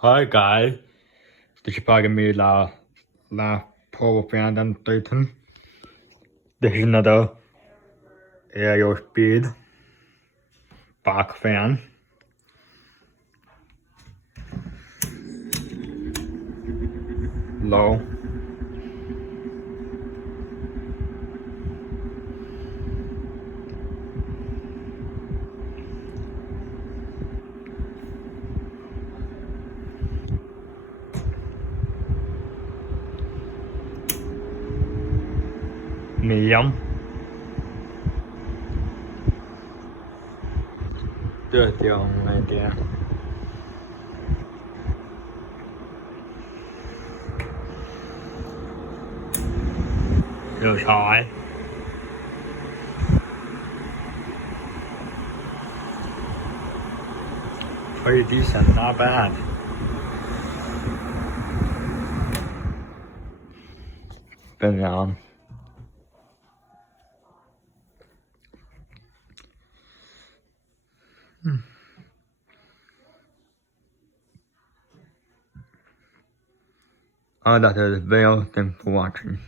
Hi guys, this is me la power fan and Titan. This is another aerial speed back fan. Low. Medium. Dirty right there. Real high. Pretty decent, not bad. Been on. That is very thanks for watching.